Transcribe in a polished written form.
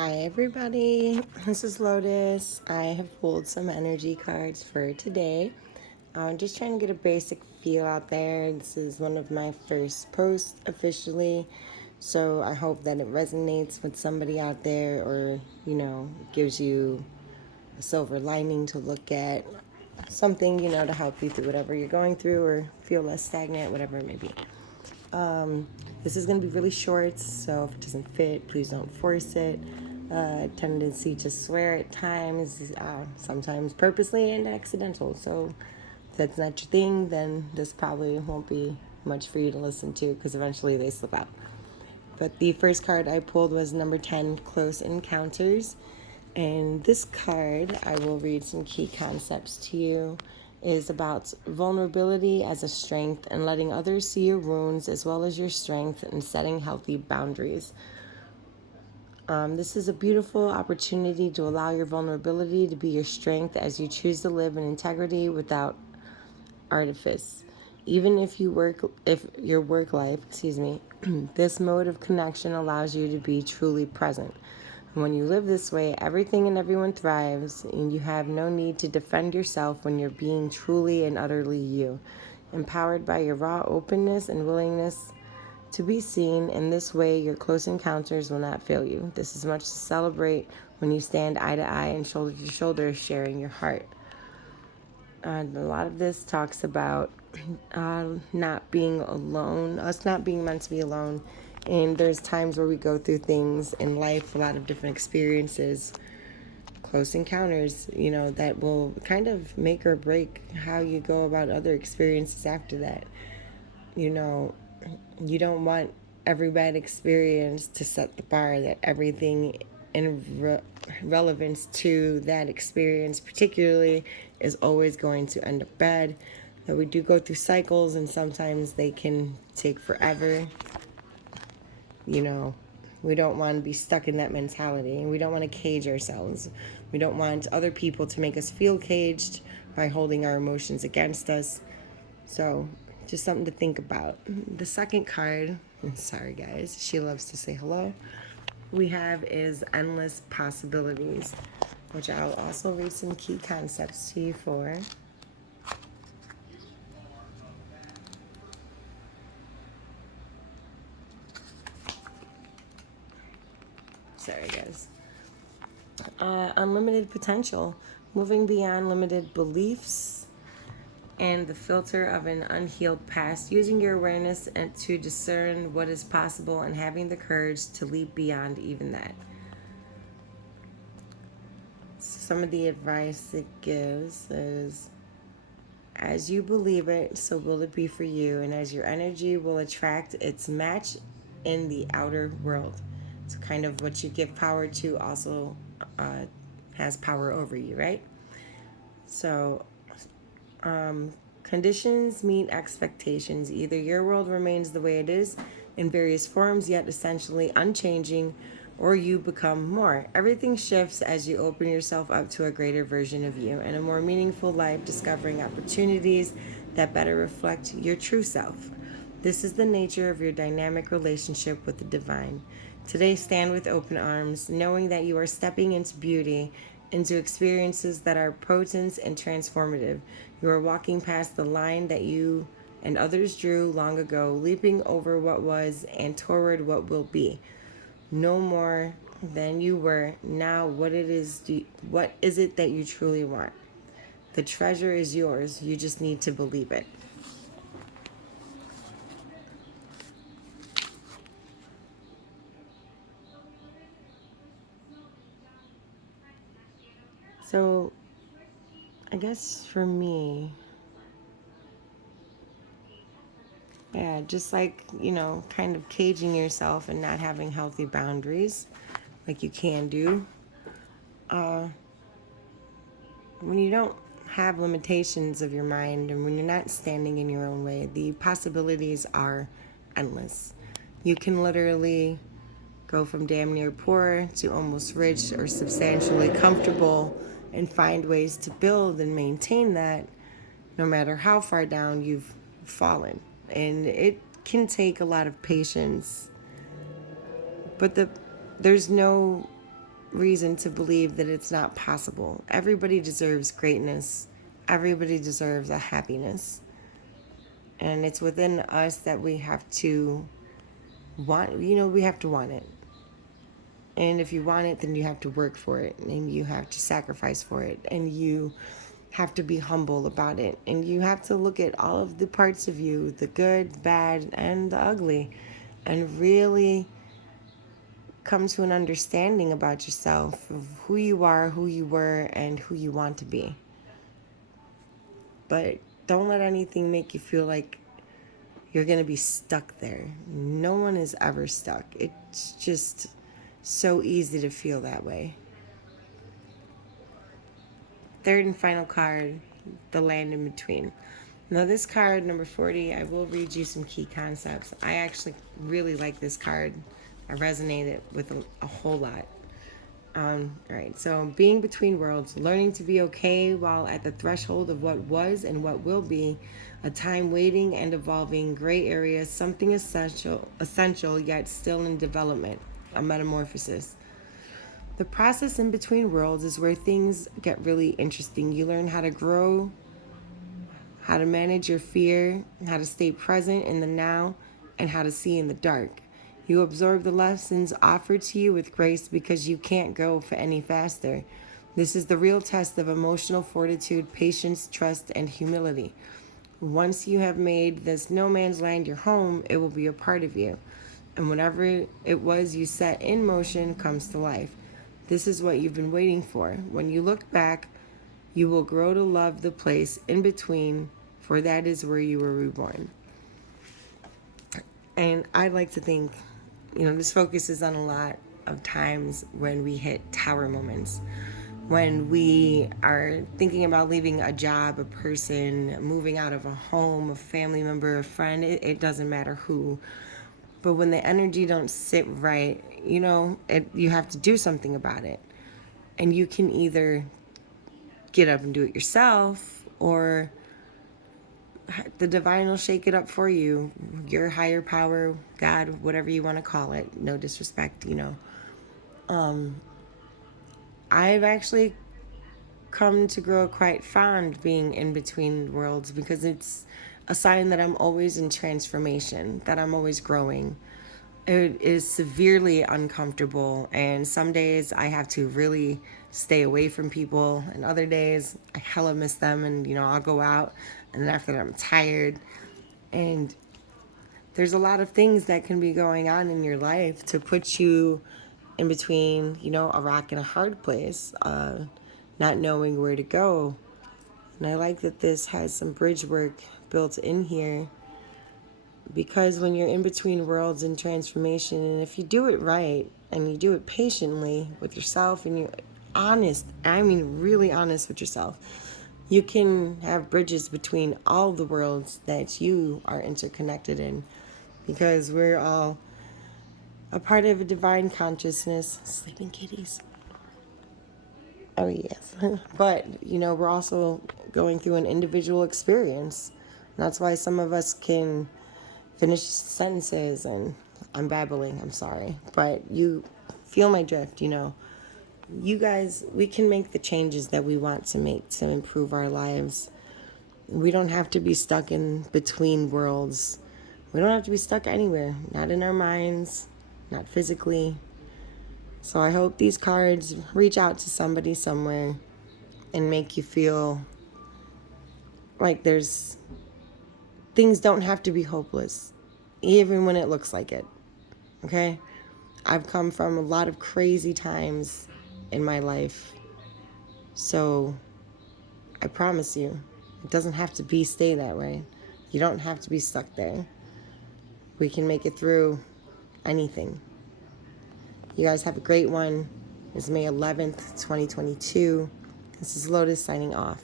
Hi everybody, this is Lotus. I have pulled some energy cards for today. I'm just trying to get a basic feel out there. This is one of my first posts officially, so I hope that it resonates with somebody out there or, gives you a silver lining to look at. Something, to help you through whatever you're going through or feel less stagnant, whatever it may be. This is going to be really short, so if it doesn't fit, please don't force it. Tendency to swear at times, sometimes purposely and accidental. So if that's not your thing, then this probably won't be much for you to listen to because eventually they slip out. But the first card I pulled was number 10, Close Encounters. And this card, I will read some key concepts to you, is about vulnerability as a strength and letting others see your wounds as well as your strength and setting healthy boundaries. This is a beautiful opportunity to allow your vulnerability to be your strength as you choose to live in integrity without artifice. Even if your work life, this mode of connection allows you to be truly present. When you live this way, everything and everyone thrives, and you have no need to defend yourself when you're being truly and utterly you. Empowered by your raw openness and willingness to be seen in this way, your close encounters will not fail you. This is much to celebrate when you stand eye to eye and shoulder to shoulder, sharing your heart. A lot of this talks about not being alone, us not being meant to be alone. And there's times where we go through things in life, a lot of different experiences, close encounters, that will kind of make or break how you go about other experiences after that. You don't want every bad experience to set the bar that everything in relevance to that experience particularly is always going to end up bad. That we do go through cycles and sometimes they can take forever. We don't want to be stuck in that mentality, and we don't want to cage ourselves. We don't want other people to make us feel caged by holding our emotions against us. So just something to think about. The second card, sorry guys, she loves to say hello, we have is Endless Possibilities, which I'll also read some key concepts to you for. Sorry guys. Unlimited potential, moving beyond limited beliefs and the filter of an unhealed past, using your awareness and to discern what is possible and having the courage to leap beyond even that. Some of the advice it gives is, as you believe it, so will it be for you, and as your energy will attract its match in the outer world. So kind of what you give power to also has power over you, right? So conditions meet expectations. Either your world remains the way it is in various forms, yet essentially unchanging, or you become more. Everything shifts as you open yourself up to a greater version of you and a more meaningful life, discovering opportunities that better reflect your true self. This is the nature of your dynamic relationship with the divine. Today, stand with open arms, knowing that you are stepping into beauty, into experiences that are potent and transformative. You are walking past the line that you and others drew long ago, leaping over what was and toward what will be. No more than you were. Now, what is it that you truly want? The treasure is yours. You just need to believe it. So, I guess for me, yeah, just like, kind of caging yourself and not having healthy boundaries like you can do. When you don't have limitations of your mind and when you're not standing in your own way, the possibilities are endless. You can literally go from damn near poor to almost rich or substantially comfortable and find ways to build and maintain that no matter how far down you've fallen. And it can take a lot of patience, but there's no reason to believe that it's not possible. Everybody deserves greatness. Everybody deserves a happiness. And it's within us that we have to we have to want it. And if you want it, then you have to work for it, and you have to sacrifice for it, and you have to be humble about it, and you have to look at all of the parts of you, the good, bad, and the ugly, and really come to an understanding about yourself of who you are, who you were, and who you want to be. But don't let anything make you feel like you're going to be stuck there. No one is ever stuck. It's just so easy to feel that way. Third and final card, the land in between. Now this card, number 40, I will read you some key concepts. I actually really like this card. I resonated with a whole lot. All right, so being between worlds, learning to be okay while at the threshold of what was and what will be, a time waiting and evolving, gray areas, something essential yet still in development, a metamorphosis. The process in between worlds is where things get really interesting. You learn how to grow, how to manage your fear, how to stay present in the now, and how to see in the dark. You absorb the lessons offered to you with grace because you can't go for any faster. This is the real test of emotional fortitude, patience, trust, and humility. Once you have made this no man's land your home, it will be a part of you. And whatever it was you set in motion comes to life. This is what you've been waiting for. When you look back, you will grow to love the place in between, for that is where you were reborn. And I'd like to think, this focuses on a lot of times when we hit tower moments, when we are thinking about leaving a job, a person, moving out of a home, a family member, a friend, it doesn't matter who. But when the energy don't sit right, you have to do something about it. And you can either get up and do it yourself, or the divine will shake it up for you. Your higher power, God, whatever you want to call it. No disrespect, I've actually come to grow quite fond being in between worlds because it's a sign that I'm always in transformation, that I'm always growing. It is severely uncomfortable, and some days I have to really stay away from people, and other days I hella miss them, and I'll go out, and then after that I'm tired. And there's a lot of things that can be going on in your life to put you in between, a rock and a hard place, not knowing where to go. And I like that this has some bridge work built in here, because when you're in between worlds and transformation, and if you do it right and you do it patiently with yourself and you're honest, really honest with yourself, you can have bridges between all the worlds that you are interconnected in, because we're all a part of a divine consciousness. Sleeping kitties. Oh, yes. But, we're also going through an individual experience. And that's why some of us can finish sentences, and I'm babbling, I'm sorry. But you feel my drift, You guys, we can make the changes that we want to make to improve our lives. We don't have to be stuck in between worlds. We don't have to be stuck anywhere. Not in our minds, not physically. So I hope these cards reach out to somebody somewhere and make you feel like things don't have to be hopeless, even when it looks like it. Okay? I've come from a lot of crazy times in my life. So I promise you, it doesn't have to stay that way. You don't have to be stuck there. We can make it through anything. You guys have a great one. It's May 11th, 2022. This is Lotus signing off.